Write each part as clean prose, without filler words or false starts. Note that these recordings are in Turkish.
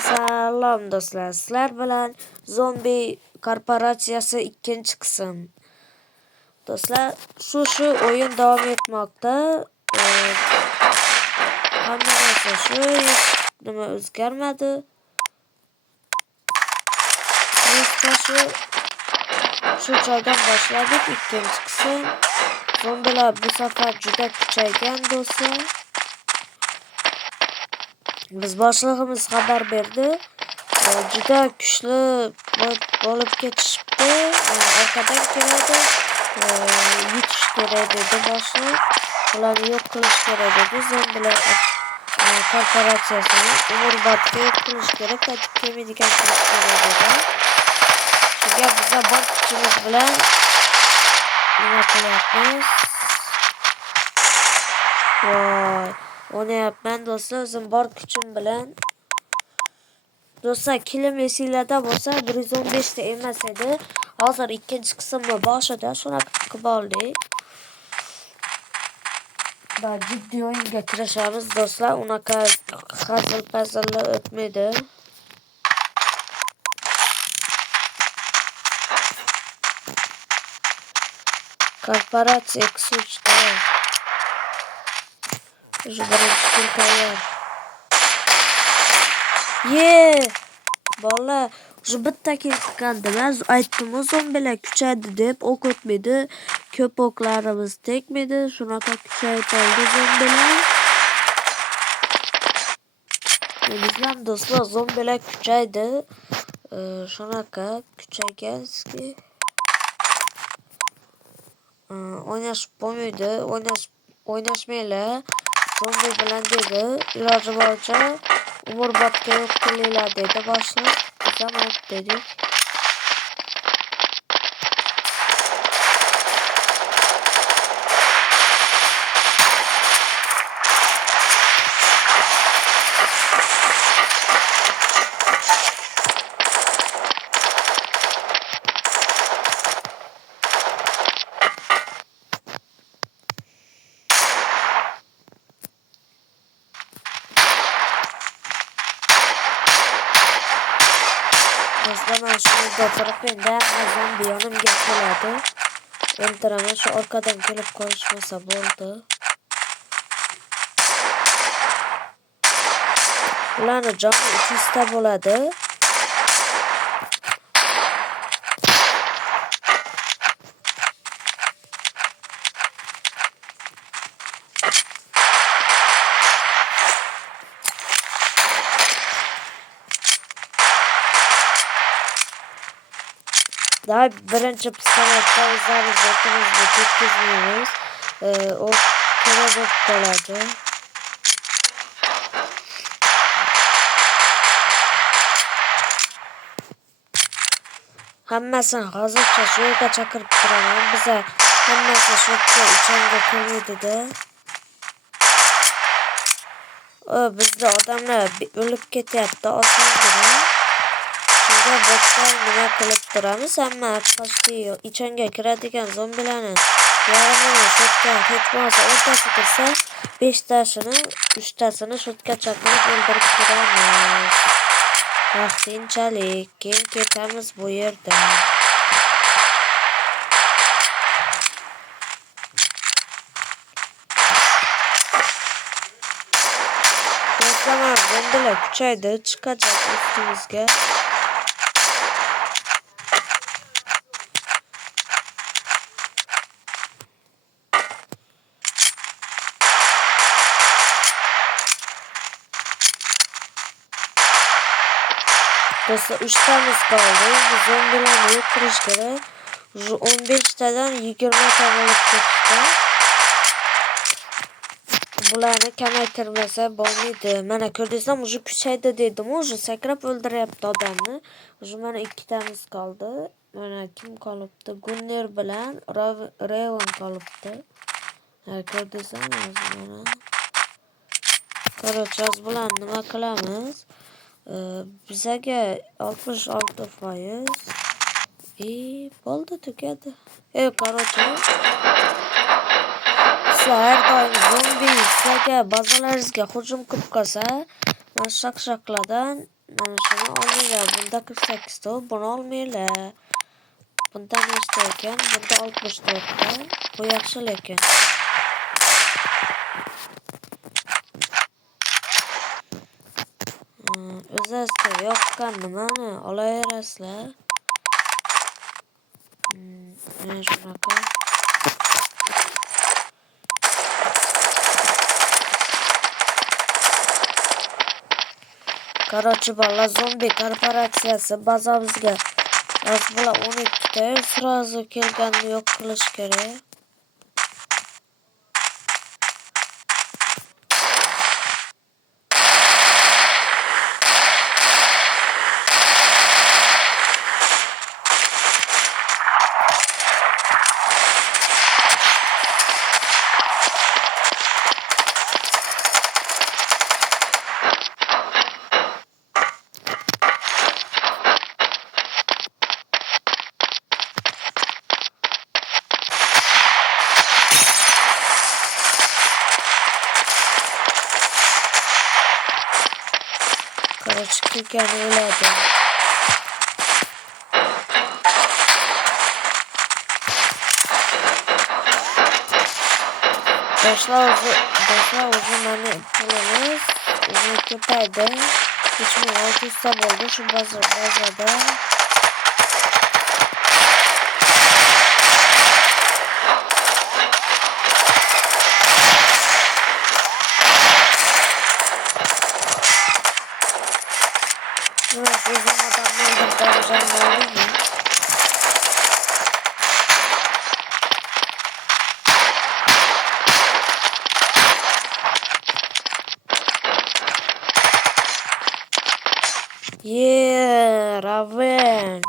Salom do'stlar, sizlar bilan zombi korporatsiyasi 2-qism. Do'stlar, shu o'yin davom etmoqda. Hamma narsa shu, nima o'zgarmadi. Shu joydan boshladik 2-qism. Zombilar bu safar juda kuchaygan do'stlar. Biz boshlig'imiz xabar berdi. Juda kuchli bo'lib ketishibdi. Orqadan keladi. Yutish kerak dedi boshliq. Ularni yo'q qilish kerak dedi. Zombilar korporatsiyasini umrbodga yo'q qilish kerak. Qaytib kelmaydigan qilish kerak dedi. Shunga biza bor kuchimiz bilan nima qilyapmiz? Voy, o'ynayapman do'stlar, o'zim bor kuchim bilan. Do'stlar, kilim esinglarda bo'lsa 115 ta emas edi. Hozir 2-qismni boshida shunaqa qilib oldik. Va jiddiy o'yinga kirishamiz do'stlar. Unaqa hazil-pazillar o'tmaydi. Korporatsiya X3'da. Şu birinchi kun tayyor. Bola, shu bitta kill chiqqandi. Men aytdim, zombilar kuchaydi deb, o'q o'tmaydi. Ko'p o'qlarimiz tegmaydi. Shunaqa kuchaytirdi zombilar. Bizlar do'stlar, zombilar kuchaydi. Shunaqa kuchayganski. O'ynashib bo'lmaydi. O'ynashmaylar. Zombi bilan dedi, iloji boricha umrbodga yo'q qilinglar dedi boshliq. Biz ham dedik. Do'stlar, shuni o'tirib endi zombi yonimga keladi. O'ldiraman, shu orqadan kelib qolishmasa bo'ldi. Ularni joni 300 ta bo'ladi. Daha birinchi pistoletda o'zimizni ketkazmaymiz. O kerak bo'lib qoladi. Hammasini hozircha shu yerga chaqirib turaman. Biza hammasi shu yerga ichanga kirmaydi-da. Bizda odamlar o'lib ketyapti osongina. Shunga botlar nima qilib turamiz? Hamma pochti ichanga kiradigan zombilarni yarmini shotga hech bo'lmasa 10 tasi kirsa, 5 tasini, 3 tasini shotga chaqirib o'ldirib turamiz. Vaqtinchalik, keyin ketamiz bu yerdan. Do'stlar, zombilar kuchaydi, chiqajak ustimizga. Do'stlar, 3 tamiz qoldi. Bu zombilarni yo'q qilish kerak. 15 tadan 20 ta bo'lib ketdi. Bularni kamaytirmasa bo'lmaydi. Mana ko'rdingizmi, uje kuchaydi dedim, uje sakrab o'ldiryapti odamni. Uje mana 2 tamiz qoldi. Mana kim qolibdi? Gunner bilan Raven qolibdi. Ko'rdingizmi mana. Qaroq bilan nima qilamiz? Bizaga 66%. Bo'ldi, tugadi. Qaroq. Har doim zombi sizlarga bazalaringizga hujum qilib qolsa, mana shaqshaqlardan Mana shuni olinglar. Bunda 48 ta, buni olmanglar. Bunda nechta ekan? Bunda 64 ta. Bu yaxshi lekin. O'zingizga yoqqan nimani olaverasizlar. Mana shunaqa. Короче, bolalar, zombi korporatsiyasi bazamizga az bo'la 12 ta sразу kelganni yo'q qilish kerak. Короче, kelgani o'ladi. Do'stlar, o'zi mana pulimiz ko'paydi. 3600 ta bo'ldi shu bazada. O'zim odamlardan darajamni olayman. Raven.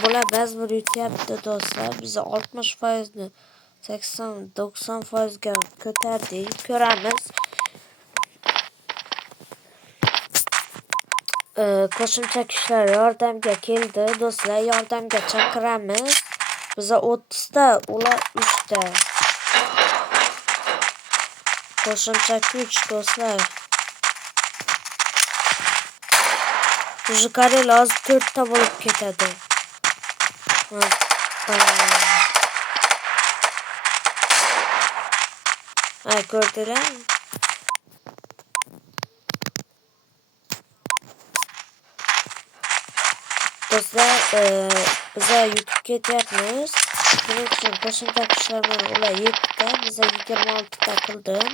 Bular ba'zi yutyapti do'stlar. Biz 60%ni 80-90% ga ko'tardik. Ko'ramiz. Qo'shimcha kuchlar yordamga keldi. Do'stlar, yordamga chaqiramiz. Biza 30 ta, ular 3 ta. Qo'shimcha kuch do'stlar. Mujikalar hozir 4 ta bo'lib ketadi. Ko'rdinglar? Do'stlar, biza yutib ketyapmiz. Buning uchun qo'shimcha kuchlarni ular 7 ta, biza 26 ta qildim.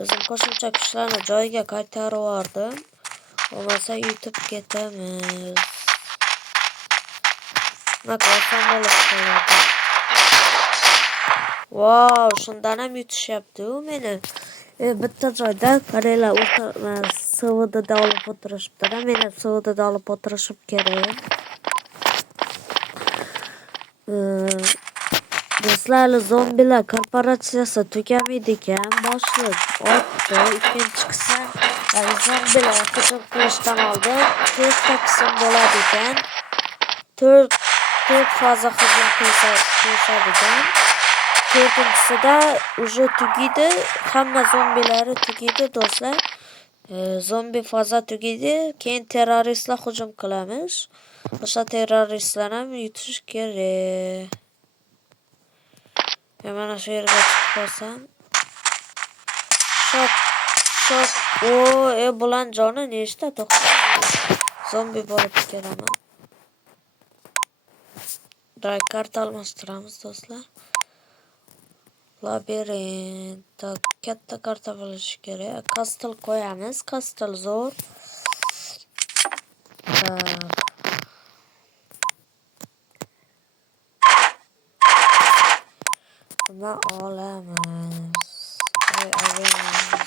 O'zim qo'shimcha kuchlarni joyiga qaytarib yubordim. Bo'lmasa yutib ketamiz. Oson bo'lib qoladi. Wow, shundan ham yutishyapti-ku meni. Bitta joyda Koreyalar SVDda olib o'tirishibdi. Men ham SVDda olib o'tirishim kerak. Do'stlar, zombilar korporatsiyasi tugamaydi ekan. Boshliq otdi, ikkinchi qism zombilar hujum qilishdan oldin 4 ta qism bo'ladi ekan. 4 faza hujum qilishadi ekan. 4-chisida уже tugaydi, hamma zombilari tugaydi do'stlar. Zombi faza tugaydi, keyin terroristlar hujum qilamiz. O'sha terroristlar ham yutish kerak. Mana shu yerga chiqib qolsam. Shok. Bulan joni nechta? Zombi bo'lib kelaman. Karta almashtiramiz do'stlar. Labirint. Katta karta bo'lishi kerak. Kastel qo'yamiz. Kastel zo'r. Buni olamiz. Olamiz.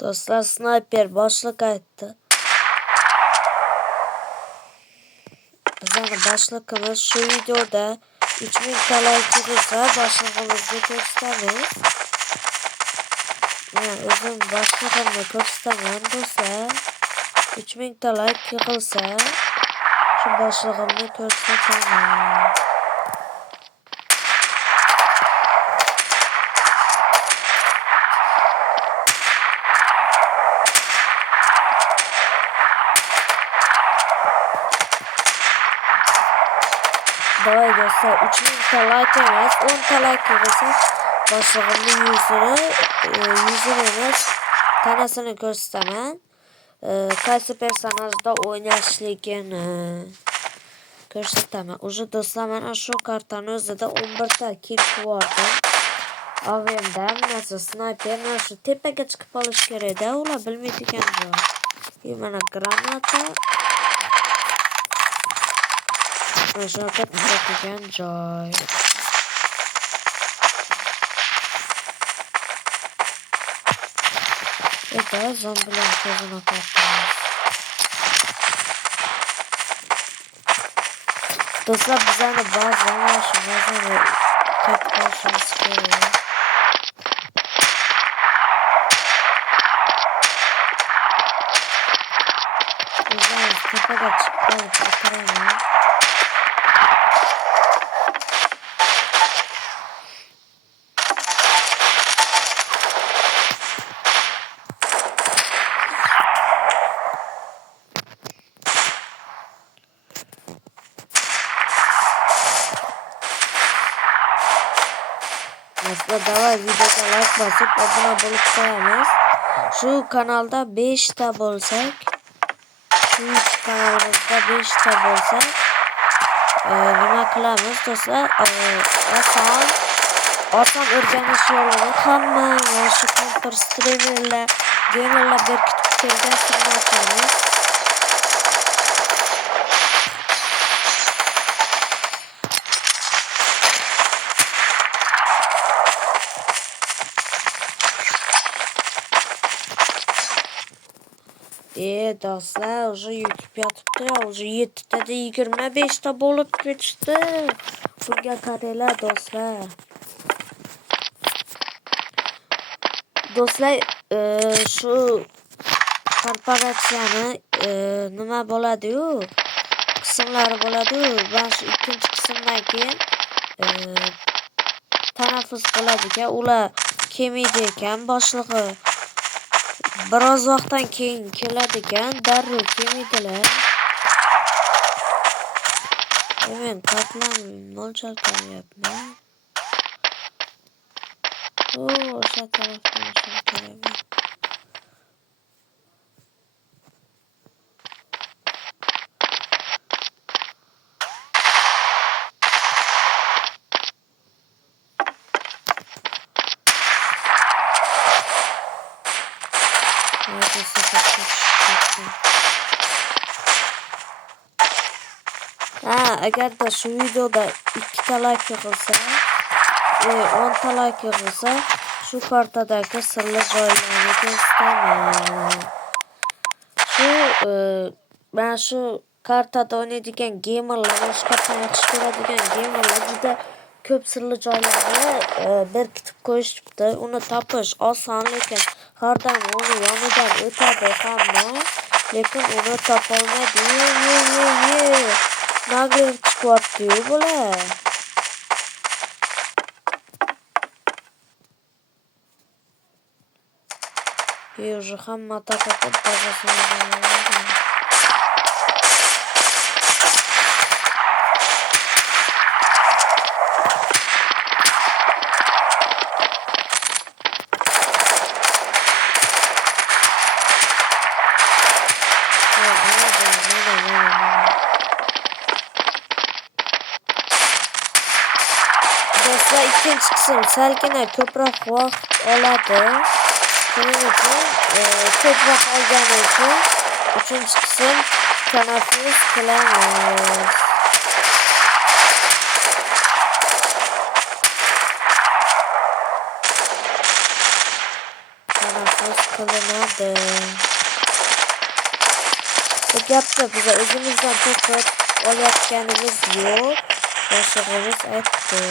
Do'stlar, snayper boshliq aytdi. Bizning boshliqimiz shu videoda 3000 like olursa başlığımızda göstermeyiz. Özüm başlığımda göstermeyen dostlar. 3000 like yıkılsa şu başlığımda göstermeyiz. Давай dostlar 3000 like emez 10 like olursa başlığımda yüzünü tanasını göstermen qaysi personajda o'ynashligini ko'rsataman. Уже do'stlar mana shu kartani o'zida 11 ta kill bordi. Avemda mana sniper mana shu tepaga chiqib olish kerak-da, ular bilmaydigan joy. Mana granata. Mana shu turadigan joy. Evet, zombilerin közüne kaçtınız. Dostlar bize de bazen tek karşımız geliyor. Güzel, tepede çıkıyor, çıkarıyor. Aslında davay videoda like basıp abone olup koyamaz. Şu kanalda 5 tab olsak, şu 3 kanalımızda 5 tab olsak nima qilamiz dostlar? Oson o'rganish yo'lini hamma yoshi Counter streamerlar, gamerlar berkitib kelgan sirni ochamiz. Dostlar уже yutib yotibdi. Уже 7 tada 25 ta bo'lib ketishdi. Bunga qaranglar do'stlar. Do'stlar, shu korporatsiyani nima bo'ladi-yu? Qismlari bo'ladi-yu. Va shu ikkinchi qismdan keyin tanaffus bo'ladi ekan. Ular kelmaydi ekan boshlig'i. Biroz vaqtdan keyin keladigan, darrov kelmaydilar. Men qatlam mo'ljal qilyapman. O'sha tarafdan kelaman. Agar da şu videoda 2 ta like yığılsa ve 10 ta like yığılsa şu kartadaki sırlı joylarını göstermem. Ben şu kartada oynaydigan gamerlar, şu kartani yaxshi ko'radigan gamerlar juda ko'p sirli joylarni berkitib qo'yishibdi. Uni topish oson, lekin har doim uni yonidan o'tadi hamma, lekin uni topolmaydi. Nagle çıkartıyor böyle. И уже хамма так как базасını Dostlar ikinci kısım salgına ko'proq vaqt oladi. Shuning uchun ko'p vaqt olgani uchun uchinchi qism tanaffus qilamiz. Tanaffus qilinadi. Bu gapda biza o'zimizdan to'xtab olayotganimiz yo'q. qo'shig'imiz aytdi.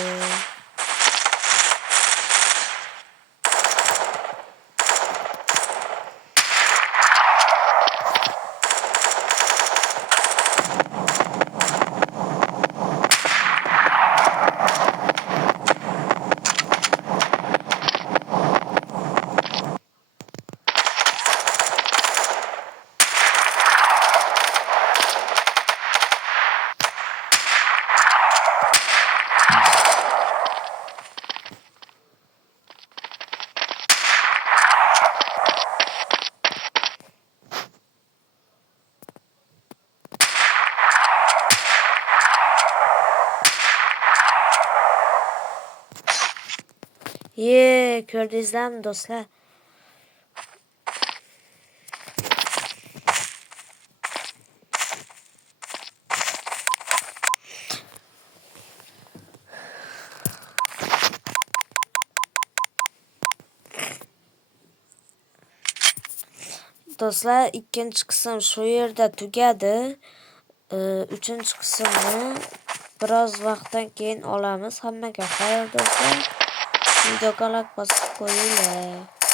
Ko'rdingizlarmi do'stlar? Do'stlar, ikkinchi qism shu yerda tugadi. Uchinchi qismni biroz vaqtdan keyin olamiz. Hammaga xayr do'stlar. Videoga like bosib qo'yinglar.